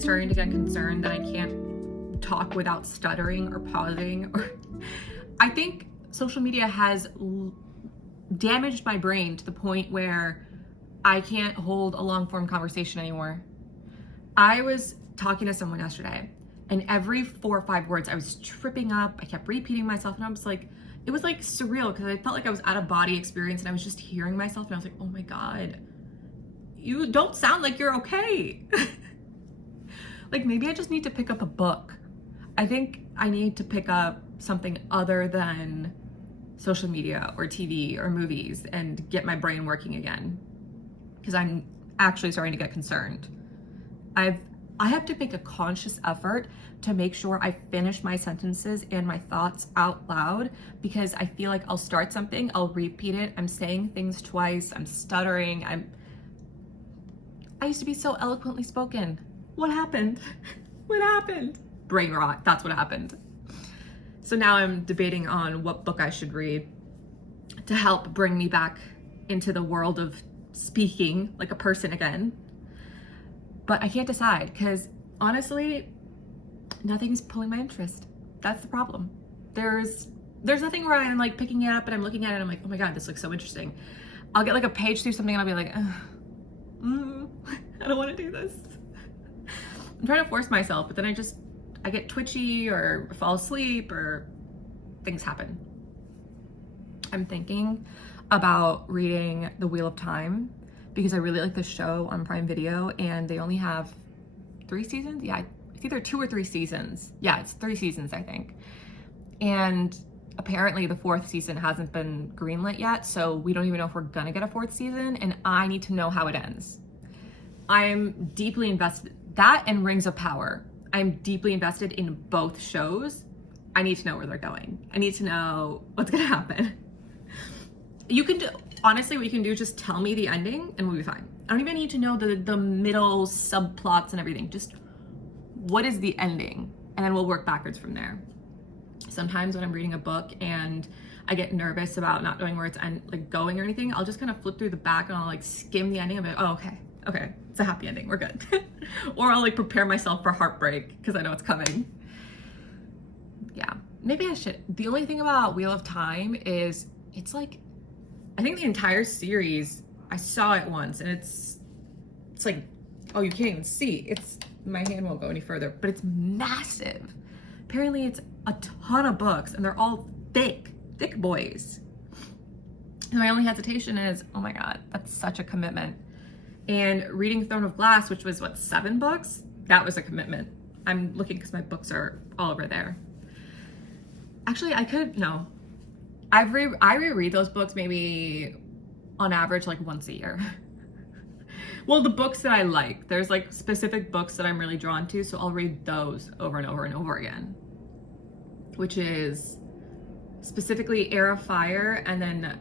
actually starting to get concerned that I can't talk without stuttering or pausing. I think social media has damaged my brain to the point where I can't hold a long form conversation anymore. I was talking to someone yesterday, and every 4 or 5 words I was tripping up. I kept repeating myself, and I was like, it was like surreal because I felt like I was out of body experience, and I was just hearing myself, and I was like, oh my God, you don't sound like you're okay. Like, maybe I just need to pick up a book. I think I need to pick up something other than social media or TV or movies and get my brain working again, because I'm actually starting to get concerned. I have to make a conscious effort to make sure I finish my sentences and my thoughts out loud, because I feel like I'll start something, I'll repeat it, I'm saying things twice, I'm stuttering, I used to be so eloquently spoken. What happened? What happened? Brain rot, that's what happened. So now I'm debating on what book I should read to help bring me back into the world of speaking like a person again. But I can't decide because honestly, nothing's pulling my interest. That's the problem. There's nothing where I'm like picking it up and I'm looking at it and I'm like, oh my God, this looks so interesting. I'll get like a page through something and I'll be like, I don't want to do this. I'm trying to force myself, but then I get twitchy or fall asleep or things happen. I'm thinking about reading The Wheel of Time because I really like the show on Prime Video, and they only have 3 seasons. Yeah, it's either 2 or 3 seasons. Yeah, it's 3 seasons, I think. And apparently the 4th season hasn't been greenlit yet, so we don't even know if we're gonna get a 4th season, and I need to know how it ends. I'm deeply invested. That and Rings of Power. I'm deeply invested in both shows. I need to know where they're going. I need to know what's gonna happen. Honestly, what you can do is just tell me the ending and we'll be fine. I don't even need to know the middle subplots and everything. Just what is the ending? And then we'll work backwards from there. Sometimes when I'm reading a book and I get nervous about not knowing where it's going or anything, I'll just kind of flip through the back and I'll like skim the ending. I'm like, oh, okay, it's a happy ending, we're good. Or I'll like prepare myself for heartbreak because I know it's coming. Yeah, maybe I should. The only thing about Wheel of Time is it's like, I think the entire series, I saw it once and it's like, oh, you can't even see. My hand won't go any further, but it's massive. Apparently it's a ton of books and they're all thick boys. And my only hesitation is, oh my God, that's such a commitment. And reading Throne of Glass, which was 7 books, that was a commitment. I'm looking because my books are all over there. Actually, I reread those books maybe on average like once a year. Well, the books that I like, there's like specific books that I'm really drawn to, so I'll read those over and over and over again, which is specifically Heir of Fire and then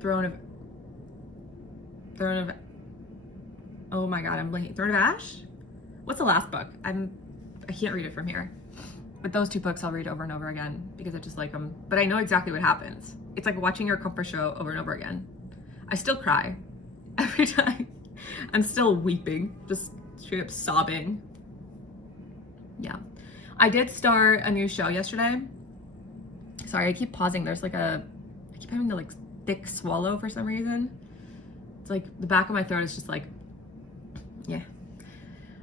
Throne of oh my God, I'm blanking. Throne of Ash? What's the last book? I can't read it from here. But those 2 books I'll read over and over again because I just like them. But I know exactly what happens. It's like watching your comfort show over and over again. I still cry every time. I'm still weeping, just straight up sobbing. Yeah. I did start a new show yesterday. Sorry, I keep pausing. I keep having to like thick swallow for some reason. It's like the back of my throat is just like, yeah.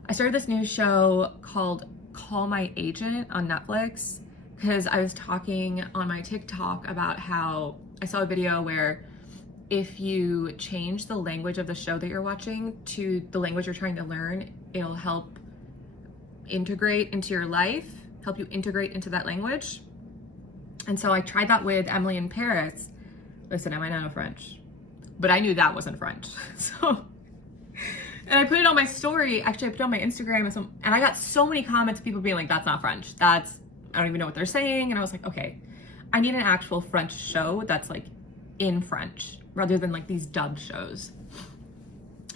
I started this new show called Call My Agent on Netflix because I was talking on my TikTok about how I saw a video where if you change the language of the show that you're watching to the language you're trying to learn, it'll help integrate into your life, help you integrate into that language. And so I tried that with Emily in Paris. Listen, I might not know French, but I knew that wasn't French. And I put it on my story. Actually, I put it on my Instagram and I got so many comments, people being like, that's not French. I don't even know what they're saying. And I was like, okay, I need an actual French show that's like in French rather than like these dubbed shows.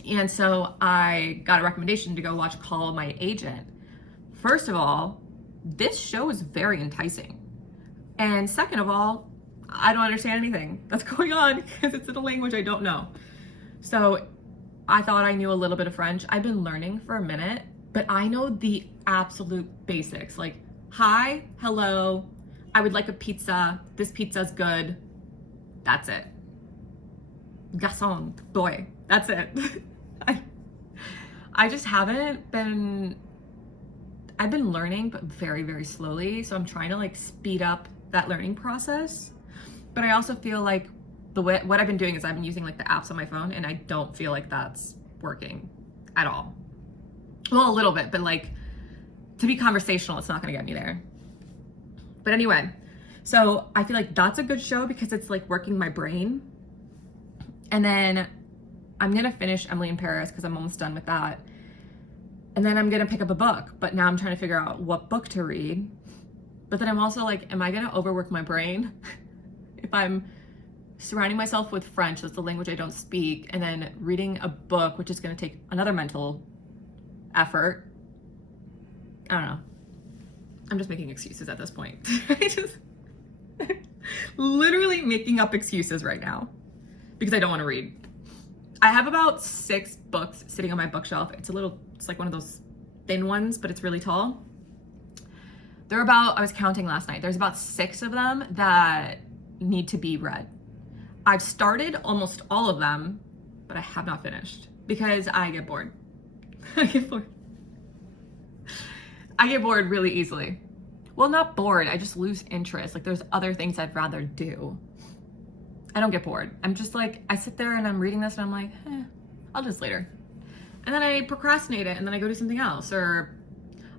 And so I got a recommendation to go watch Call My Agent. First of all, this show is very enticing. And second of all, I don't understand anything that's going on because it's in a language I don't know. So I thought I knew a little bit of French. I've been learning for a minute, but I know the absolute basics, like hi, hello, I would like a pizza, this pizza's good. That's it. Garçon, boy, that's it. I just haven't been, I've been learning, but very, very slowly. So I'm trying to like speed up that learning process. But I also feel like what I've been doing is I've been using like the apps on my phone, and I don't feel like that's working at all. Well, a little bit, but like to be conversational, it's not gonna get me there. But anyway, so I feel like that's a good show because it's like working my brain. And then I'm gonna finish Emily in Paris because I'm almost done with that. And then I'm gonna pick up a book, but now I'm trying to figure out what book to read. But then I'm also like, am I gonna overwork my brain if I'm surrounding myself with French, that's the language I don't speak, and then reading a book, which is gonna take another mental effort? I don't know. I'm just making excuses at this point. just literally making up excuses right now because I don't want to read. I have about 6 books sitting on my bookshelf. It's like one of those thin ones, but it's really tall. I was counting last night, there's about 6 of them that need to be read. I've started almost all of them, but I have not finished because I get bored. I get bored really easily. Well, not bored, I just lose interest. Like there's other things I'd rather do. I don't get bored. I'm just like, I sit there and I'm reading this and I'm like, I'll do this later. And then I procrastinate it and then I go do something else, or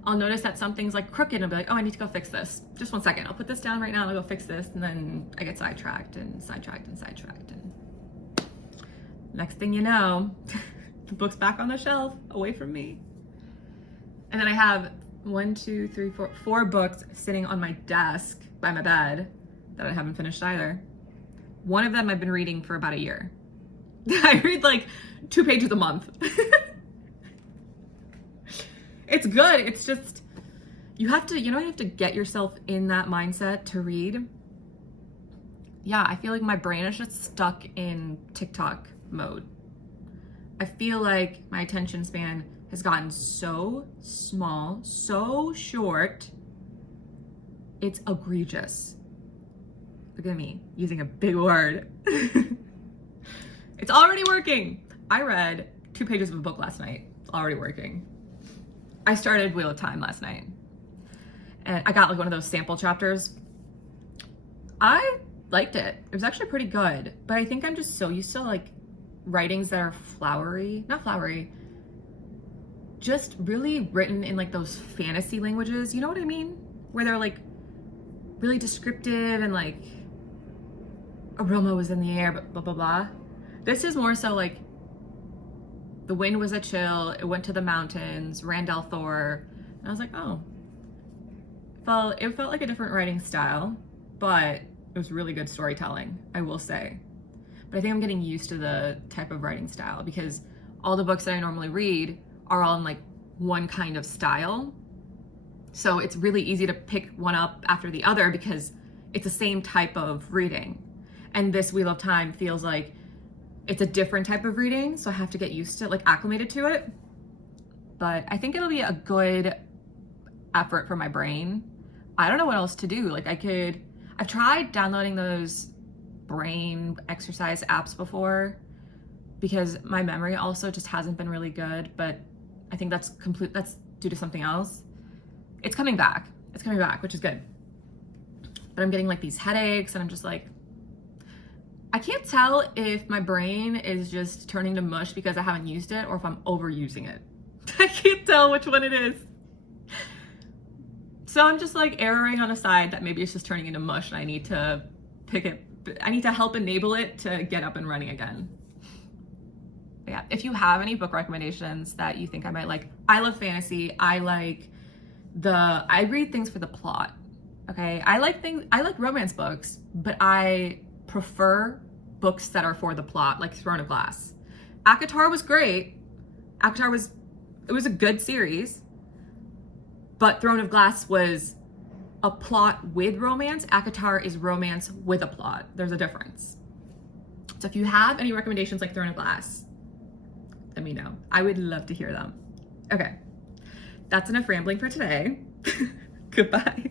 I'll notice that something's like crooked and I'll be like, oh, I need to go fix this. Just 1 second, I'll put this down right now and I'll go fix this. And then I get sidetracked. And next thing you know, the book's back on the shelf away from me. And then I have 4 books sitting on my desk by my bed that I haven't finished either. One of them I've been reading for about a year. I read like 2 pages a month. It's good. It's just, you have to get yourself in that mindset to read. Yeah, I feel like my brain is just stuck in TikTok mode. I feel like my attention span has gotten so small, so short. It's egregious. Look at me using a big word. It's already working. I read 2 pages of a book last night. It's already working. I started Wheel of Time last night. And I got like one of those sample chapters. I liked it. It was actually pretty good. But I think I'm just so used to like writings that are not flowery, just really written in like those fantasy languages. You know what I mean? Where they're like really descriptive and like aroma was in the air, but blah, blah, blah. This is more so like the wind was a chill, it went to the mountains, Randall Thor. And I was like, oh. It felt like a different writing style, but it was really good storytelling, I will say. But I think I'm getting used to the type of writing style because all the books that I normally read are all in like one kind of style. So it's really easy to pick one up after the other because it's the same type of reading. And this Wheel of Time feels like it's a different type of reading, so I have to get used to it, like acclimated to it. But I think it'll be a good effort for my brain. I don't know what else to do. Like I've tried downloading those brain exercise apps before because my memory also just hasn't been really good, but I think that's due to something else. It's coming back, which is good. But I'm getting like these headaches and I'm just like, I can't tell if my brain is just turning to mush because I haven't used it or if I'm overusing it. I can't tell which one it is. So I'm just like erring on the side that maybe it's just turning into mush and I need to help enable it to get up and running again. But yeah, if you have any book recommendations that you think I might like, I love fantasy. I read things for the plot. Okay. I like romance books, but I prefer books that are for the plot, like Throne of Glass. ACOTAR was great. It was a good series, but Throne of Glass was a plot with romance. ACOTAR is romance with a plot. There's a difference. So if you have any recommendations like Throne of Glass, let me know. I would love to hear them. Okay, that's enough rambling for today. Goodbye.